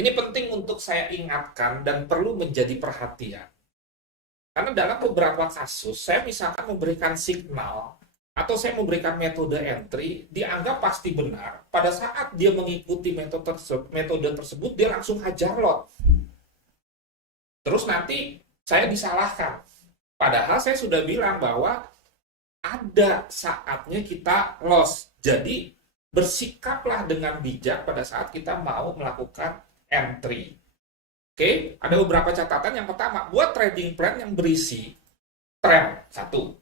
Ini penting untuk saya ingatkan dan perlu menjadi perhatian. Karena dalam beberapa kasus, saya misalkan memberikan signal atau saya memberikan metode entry, dianggap pasti benar. Pada saat dia mengikuti metode tersebut, dia langsung hajar lot. Terus nanti saya disalahkan. Padahal saya sudah bilang bahwa ada saatnya kita loss. Jadi bersikaplah dengan bijak pada saat kita mau melakukan entry. Oke, ada beberapa catatan. Yang pertama, buat trading plan yang berisi trend, satu.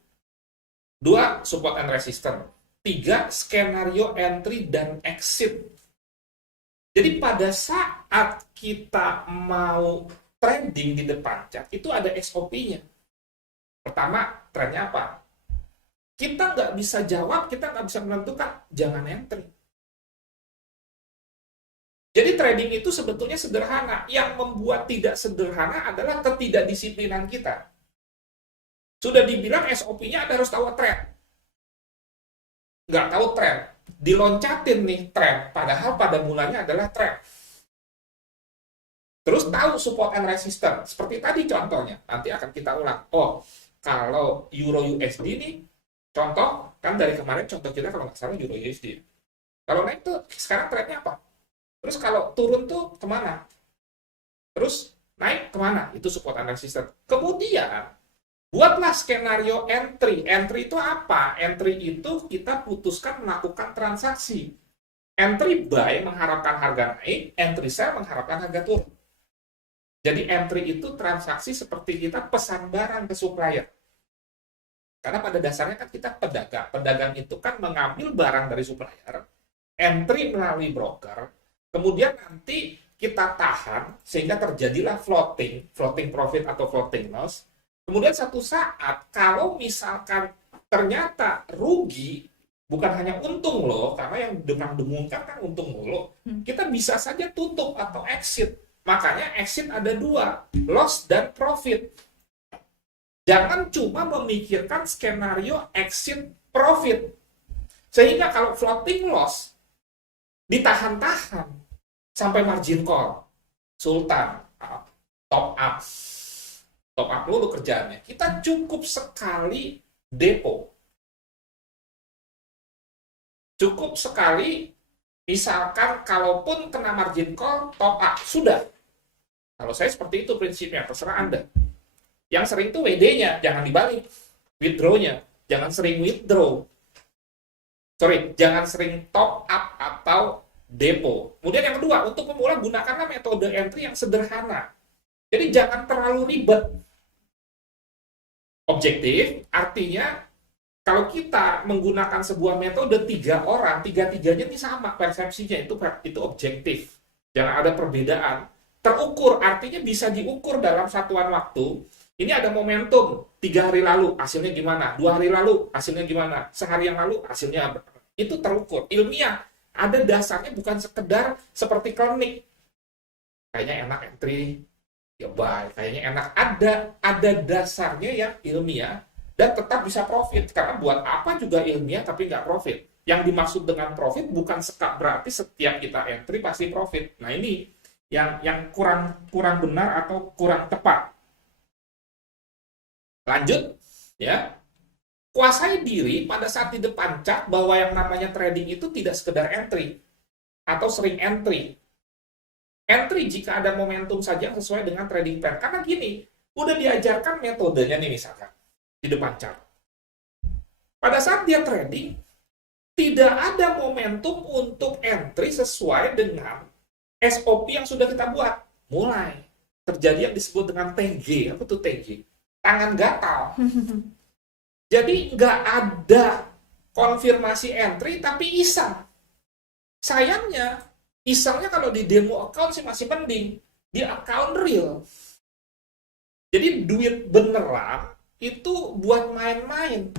Dua, support and resistance. Tiga, skenario entry dan exit. Jadi pada saat kita mau trading di depan chart, itu ada SOP-nya. Pertama, trendnya apa? Kita nggak bisa jawab, kita nggak bisa menentukan, jangan entry. Jadi trading itu sebetulnya sederhana. Yang membuat tidak sederhana adalah ketidakdisiplinan kita. Sudah dibilang SOP-nya Anda harus tahu trend. Nggak tahu trend. Diloncatin nih trend, padahal pada mulanya adalah trend. Terus tahu support and resistance. Seperti tadi contohnya. Nanti akan kita ulang. Oh, kalau Euro USD nih, contoh, kan dari kemarin contoh kita kalau nggak salah Euro USD. Kalau naik tuh sekarang trendnya apa? Terus kalau turun tuh kemana? Terus naik kemana? Itu support and resistance. Kemudian, buatlah skenario entry. Entry itu apa? Entry itu kita putuskan melakukan transaksi. Entry buy mengharapkan harga naik, entry sell mengharapkan harga turun. Jadi entry itu transaksi seperti kita pesan barang ke supplier. Karena pada dasarnya kan kita pedagang. Pedagang itu kan mengambil barang dari supplier, entry melalui broker, kemudian nanti kita tahan sehingga terjadilah floating profit atau floating loss. Kemudian satu saat kalau misalkan ternyata rugi, bukan hanya untung loh, karena yang dengang-dengungkan kan untung mulu, kita bisa saja tutup atau exit. Makanya exit ada dua, loss dan profit. Jangan cuma memikirkan skenario exit profit. Sehingga kalau floating loss ditahan-tahan sampai margin call, sultan, top up. Top up dulu kerjaannya. Kita cukup sekali depo. Cukup sekali, misalkan kalaupun kena margin call, top up. Sudah. Kalau saya seperti itu prinsipnya, terserah Anda. Yang sering tuh WD-nya, jangan dibalik. Withdraw-nya, jangan sering withdraw. Jangan sering top up atau depo. Kemudian yang kedua, untuk pemula gunakanlah metode entry yang sederhana. Jadi jangan terlalu ribet. Objektif, artinya kalau kita menggunakan sebuah metode 3 orang, tiga-tiganya ini sama persepsinya, itu objektif. Jangan ada perbedaan. Terukur, artinya bisa diukur dalam satuan waktu. Ini ada momentum, 3 hari lalu, hasilnya gimana? 2 hari lalu, hasilnya gimana? Sehari yang lalu, hasilnya itu terukur. Ilmiah, ada dasarnya bukan sekedar seperti klinik. Kayaknya enak entry, ya baik, kayaknya enak. Ada dasarnya yang ilmiah, dan tetap bisa profit. Karena buat apa juga ilmiah tapi nggak profit. Yang dimaksud dengan profit bukan berarti setiap kita entry pasti profit. Nah ini yang kurang benar atau kurang tepat. Lanjut, ya. Kuasai diri pada saat di depan chart bahwa yang namanya trading itu tidak sekedar entry atau sering entry. Entry jika ada momentum saja sesuai dengan trading plan. Karena gini, udah diajarkan metodenya nih misalkan di depan chart. Pada saat dia trading, tidak ada momentum untuk entry sesuai dengan SOP yang sudah kita buat. Mulai terjadi yang disebut dengan TG. Apa tuh TG? Tangan gatal. Jadi nggak ada konfirmasi entry tapi iseng. Sayangnya, isengnya kalau di demo account sih masih mending. Di account real. Jadi duit beneran itu buat main-main.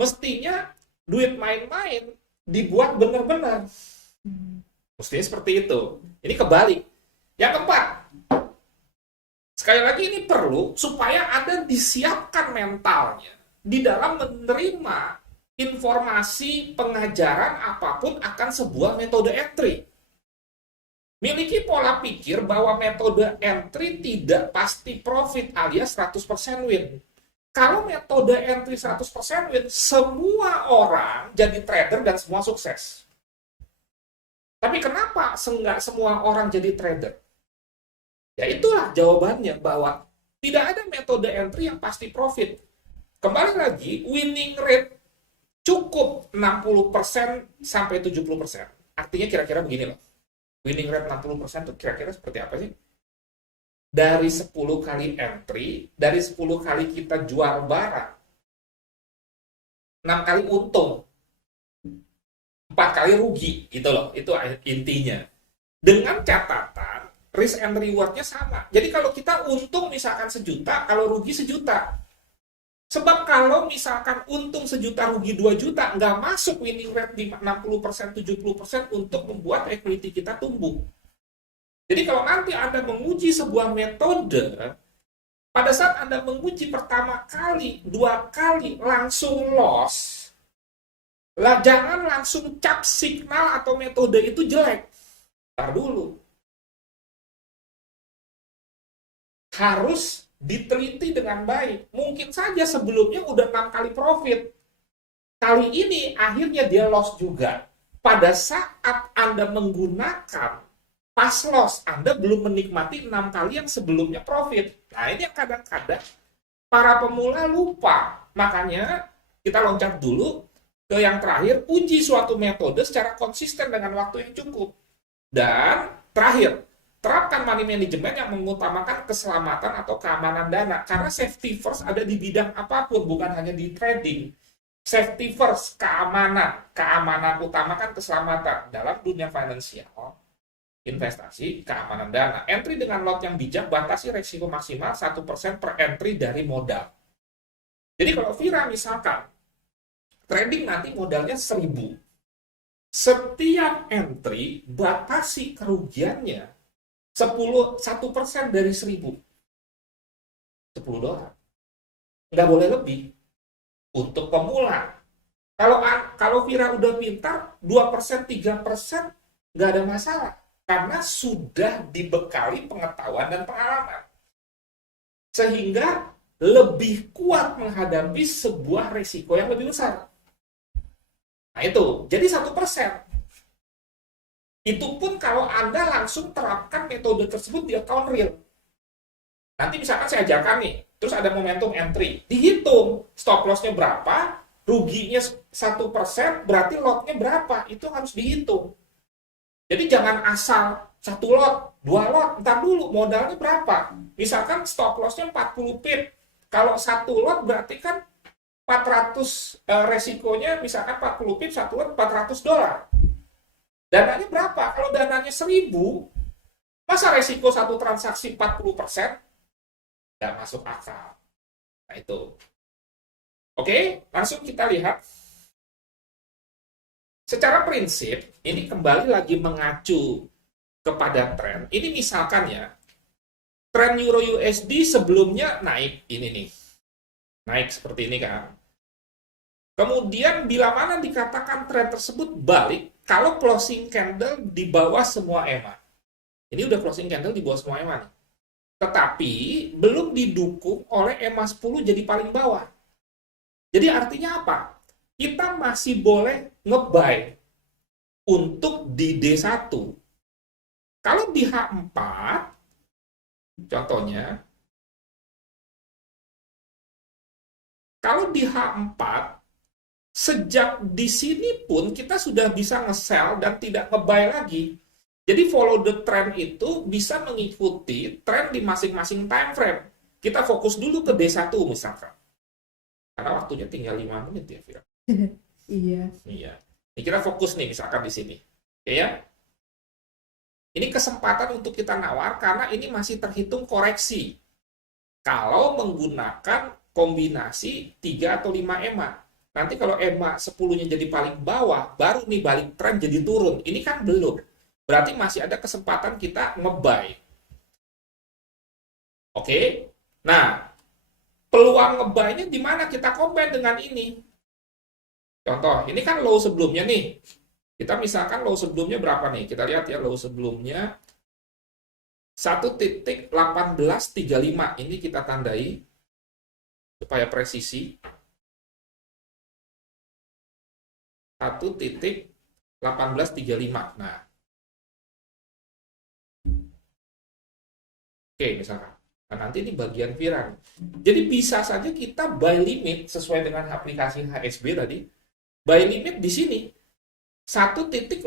Mestinya duit main-main dibuat bener-bener. Mestinya seperti itu. Ini kebalik. Yang keempat, sekali lagi ini perlu supaya Anda disiapkan mentalnya di dalam menerima informasi pengajaran apapun akan sebuah metode entry. Miliki pola pikir bahwa metode entry tidak pasti profit alias 100% win. Kalau metode entry 100% win, semua orang jadi trader dan semua sukses. Tapi kenapa nggak semua orang jadi trader? Ya itulah jawabannya, bahwa tidak ada metode entry yang pasti profit. Kembali lagi, winning rate cukup 60% sampai 70%. Artinya kira-kira begini loh. Winning rate 60% itu kira-kira seperti apa sih? Dari 10 kali entry, dari 10 kali kita jual barang, 6 kali untung, 4 kali rugi, gitu loh. Itu intinya. Dengan catatan, risk and reward-nya sama. Jadi kalau kita untung misalkan 1 juta, kalau rugi 1 juta. Sebab kalau misalkan untung 1 juta, rugi 2 juta, nggak masuk winning rate di 60%, 70% untuk membuat equity kita tumbuh. Jadi kalau nanti Anda menguji sebuah metode, pada saat Anda menguji pertama kali, 2 kali, langsung loss, lah jangan langsung cap signal atau metode itu jelek. Ntar dulu. Harus diteliti dengan baik. Mungkin saja sebelumnya udah 6 kali profit. Kali ini akhirnya dia loss juga. Pada saat Anda menggunakan pas loss, Anda belum menikmati 6 kali yang sebelumnya profit. Nah ini yang kadang-kadang para pemula lupa. Makanya kita loncat dulu ke yang terakhir, uji suatu metode secara konsisten dengan waktu yang cukup. Dan terakhir, terapkan money management yang mengutamakan keselamatan atau keamanan dana. Karena safety first ada di bidang apapun, bukan hanya di trading. Safety first, keamanan. Keamanan utamakan keselamatan. Dalam dunia finansial, investasi, keamanan dana. Entry dengan lot yang bijak, batasi resiko maksimal 1% per entry dari modal. Jadi kalau Vira misalkan, trading nanti modalnya 1.000. Setiap entry, batasi kerugiannya 1% dari 1.000. $10. Nggak boleh lebih. Untuk pemula. Kalau Vira udah pintar, 2%, 3% nggak ada masalah. Karena sudah dibekali pengetahuan dan pengalaman. Sehingga lebih kuat menghadapi sebuah risiko yang lebih besar. Nah itu, jadi 1%. Itu pun kalau Anda langsung terapkan metode tersebut di account real. Nanti misalkan saya ajarkan nih, terus ada momentum entry. Dihitung stop loss-nya berapa, ruginya 1%, berarti lot-nya berapa. Itu harus dihitung. Jadi jangan asal 1 lot, 2 lot, entar dulu modalnya berapa. Misalkan stop loss-nya 40 pip. Kalau 1 lot berarti kan 400 resikonya misalkan 40 pip, 1 lot $400. Dananya berapa? Kalau dananya 1.000, masa resiko satu transaksi 40%? Nggak masuk akal. Nah itu. Oke, langsung kita lihat. Secara prinsip, ini kembali lagi mengacu kepada tren. Ini misalkan ya, tren Euro USD sebelumnya naik, ini nih. Naik seperti ini kan. Kemudian bila mana dikatakan tren tersebut balik, kalau closing candle di bawah semua EMA. Ini udah closing candle di bawah semua EMA nih. Tetapi belum didukung oleh EMA 10 jadi paling bawah. Jadi artinya apa? Kita masih boleh nge-buy untuk di D1. Kalau di H4, contohnya, kalau di H4, sejak di sini pun kita sudah bisa nge-sell dan tidak nge-buy lagi. Jadi follow the trend itu bisa mengikuti trend di masing-masing time frame. Kita fokus dulu ke D1 misalkan. Karena waktunya tinggal 5 menit ya, Vira. Iya. Iya. Ini kita fokus nih misalkan di sini. Ya. Ini kesempatan untuk kita nawar karena ini masih terhitung koreksi. Kalau menggunakan kombinasi 3 atau 5 EMA. Nanti kalau EMA 10-nya jadi paling bawah, baru nih balik tren jadi turun. Ini kan belum. Berarti masih ada kesempatan kita nge-buy. Oke? Nah, peluang nge-buy-nya di mana kita compare dengan ini? Contoh, ini kan low sebelumnya nih. Kita misalkan low sebelumnya berapa nih? Kita lihat ya low sebelumnya 1.1835 ini kita tandai supaya presisi. 1.1835. Nah, oke misalkan. Nah, nanti ini bagian viral. Jadi bisa saja kita buy limit sesuai dengan aplikasi HSB tadi. Buy limit di sini 1.1835.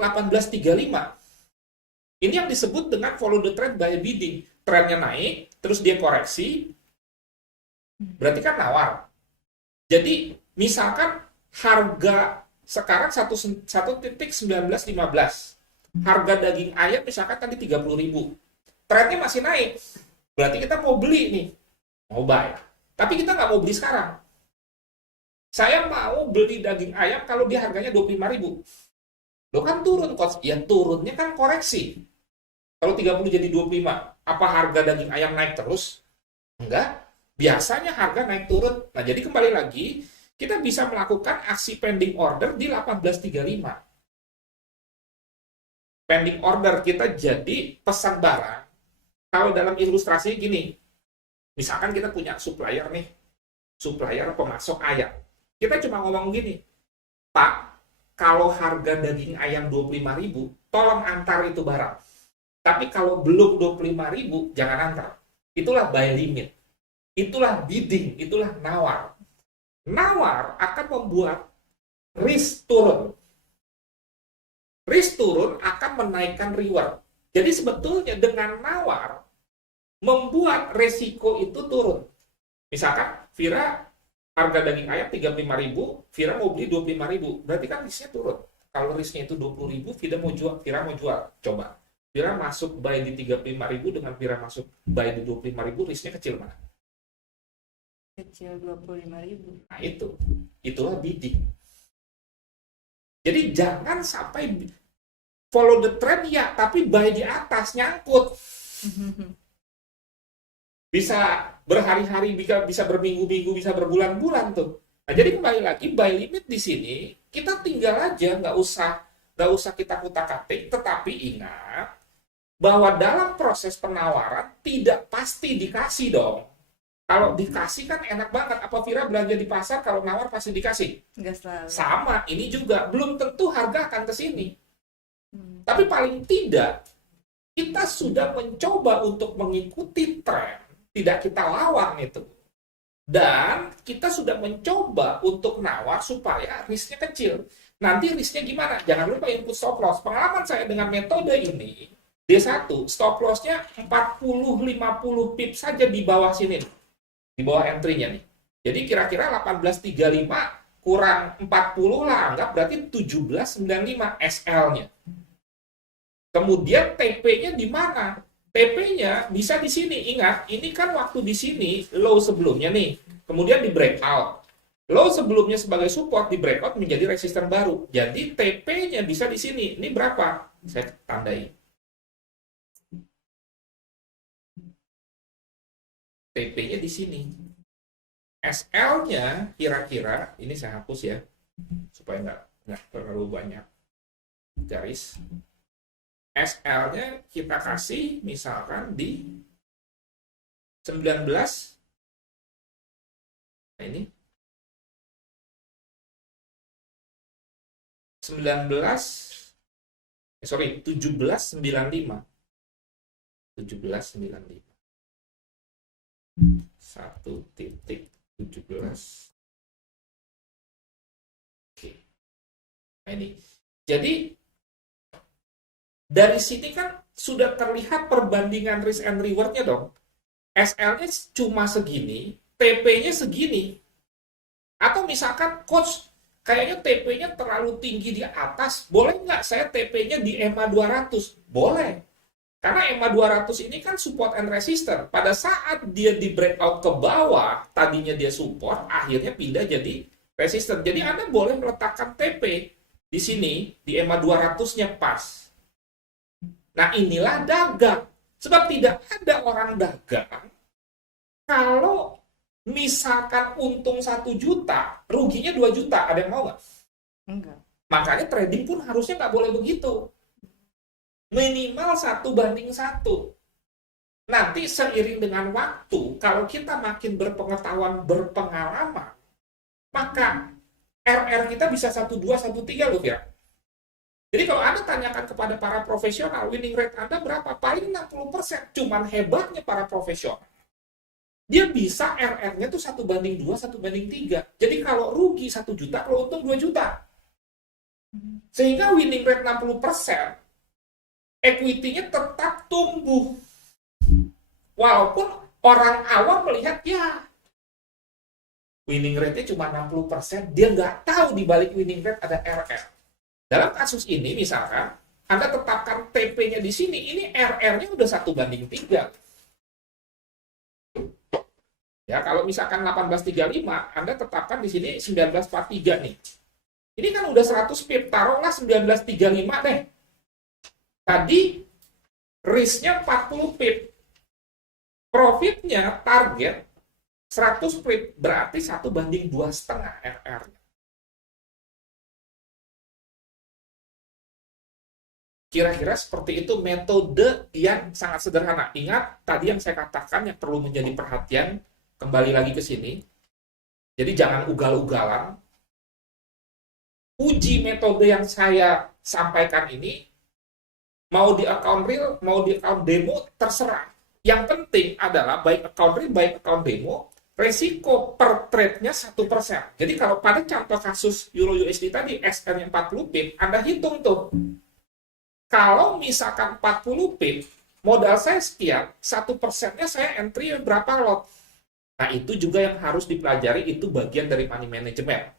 Ini yang disebut dengan follow the trend by bidding. Trennya naik, terus dia koreksi, berarti kan nawar. Jadi misalkan harga sekarang 1.1915. Harga daging ayam misalkan tadi 30.000. Trennya masih naik. Berarti kita mau beli nih. Mau buy. Tapi kita nggak mau beli sekarang. Saya mau beli daging ayam kalau dia harganya 25.000. Lo kan turun cost. Ya turunnya kan koreksi. Kalau 30 jadi 25. Apa harga daging ayam naik terus? Enggak. Biasanya harga naik turun. Nah jadi kembali lagi, kita bisa melakukan aksi pending order di 1835. Pending order kita jadi pesan barang. Kalau dalam ilustrasi gini, misalkan kita punya supplier nih, supplier pemasok ayam. Kita cuma ngomong gini, Pak, kalau harga daging ayam 25.000, tolong antar itu barang. Tapi kalau belum 25.000, jangan antar. Itulah buy limit. Itulah bidding, itulah nawar. Nawar akan membuat risk turun. Risk turun akan menaikkan reward. Jadi sebetulnya dengan nawar membuat resiko itu turun. Misalkan Vira harga daging ayam 35.000, Vira mau beli 25.000, berarti kan risknya turun. Kalau risknya itu 20.000, Vira mau jual. Coba. Vira masuk buy di 35.000 dengan Vira masuk buy di 25.000, risknya kecil mana? Kecil 25.000. Nah itulah bidding. Jadi jangan sampai follow the trend ya, tapi buy di atas nyangkut. Bisa berhari-hari, bisa berminggu-minggu, bisa berbulan-bulan tuh. Nah, jadi kembali lagi buy limit di sini kita tinggal aja, nggak usah kita kutak-atik, tetapi ingat bahwa dalam proses penawaran tidak pasti dikasih dong. Kalau dikasih kan enak banget. Apa Vira belanja di pasar kalau nawar pasti dikasih? Enggak selalu. Sama, ini juga belum tentu harga akan ke sini. Tapi paling tidak kita sudah mencoba untuk mengikuti tren, tidak kita lawan itu. Dan kita sudah mencoba untuk nawar supaya risknya kecil. Nanti risknya gimana? Jangan lupa input stop loss. Pengalaman saya dengan metode ini, D1, stop loss-nya 40-50 pip saja di bawah sini. Di bawah entry-nya nih. Jadi kira-kira 1835 kurang 40 lah, anggap berarti 1795 SL-nya. Kemudian TP-nya di mana? TP-nya bisa di sini. Ingat, ini kan waktu di sini low sebelumnya nih. Kemudian di breakout. Low sebelumnya sebagai support di breakout menjadi resisten baru. Jadi TP-nya bisa di sini. Ini berapa? Saya tandai. TP-nya di sini. SL-nya kira-kira, ini saya hapus ya, supaya nggak terlalu banyak garis. SL-nya kita kasih misalkan di 19, nah ini 1795. 1.17. Oke. Nah ini. Jadi dari sini kan sudah terlihat perbandingan risk and reward-nya dong. SL-nya cuma segini, TP-nya segini. Atau misalkan coach kayaknya TP-nya terlalu tinggi di atas, boleh nggak saya TP-nya di EMA 200? Boleh. Karena EMA 200 ini kan support and resistor. Pada saat dia di breakout ke bawah, tadinya dia support, akhirnya pindah jadi resistor. Jadi Anda boleh meletakkan TP di sini, di EMA 200-nya pas. Nah inilah dagang. Sebab tidak ada orang dagang, kalau misalkan untung 1 juta, ruginya 2 juta. Ada yang mau nggak? Enggak. Makanya trading pun harusnya nggak boleh begitu. Minimal 1:1. Nanti seiring dengan waktu, kalau kita makin berpengetahuan, berpengalaman, maka RR kita bisa 1,2, 1,3 loh ya. Jadi kalau Anda tanyakan kepada para profesional, winning rate Anda berapa? Paling 60%. Cuman hebatnya para profesional, dia bisa RR-nya tuh 1:2, 1:3. Jadi kalau rugi 1 juta, kalau untung 2 juta. Sehingga winning rate 60%, equity-nya tetap tumbuh. Walaupun orang awam melihat, ya winning rate-nya cuma 60%, dia nggak tahu di balik winning rate ada RR. Dalam kasus ini misalkan, Anda tetapkan TP-nya di sini, ini RR-nya udah 1:3. Ya, kalau misalkan 1835, Anda tetapkan di sini 1943 nih. Ini kan udah 100 pip, taruhlah 1935 deh. Tadi risk-nya 40 pip. Profit-nya target 100 pip, berarti 1:2,5 RR-nya. Kira-kira seperti itu metode yang sangat sederhana. Ingat, tadi yang saya katakan yang perlu menjadi perhatian, kembali lagi ke sini. Jadi jangan ugal-ugalan. Uji metode yang saya sampaikan ini, mau di account real, mau di account demo, terserah. Yang penting adalah baik account real, baik account demo, resiko per trade-nya 1%. Jadi kalau pada contoh kasus Euro USD tadi, SR-nya 40 pip, Anda hitung tuh. Kalau misalkan 40 pip, modal saya sekian, 1%-nya saya entry berapa lot. Nah, itu juga yang harus dipelajari, itu bagian dari money management.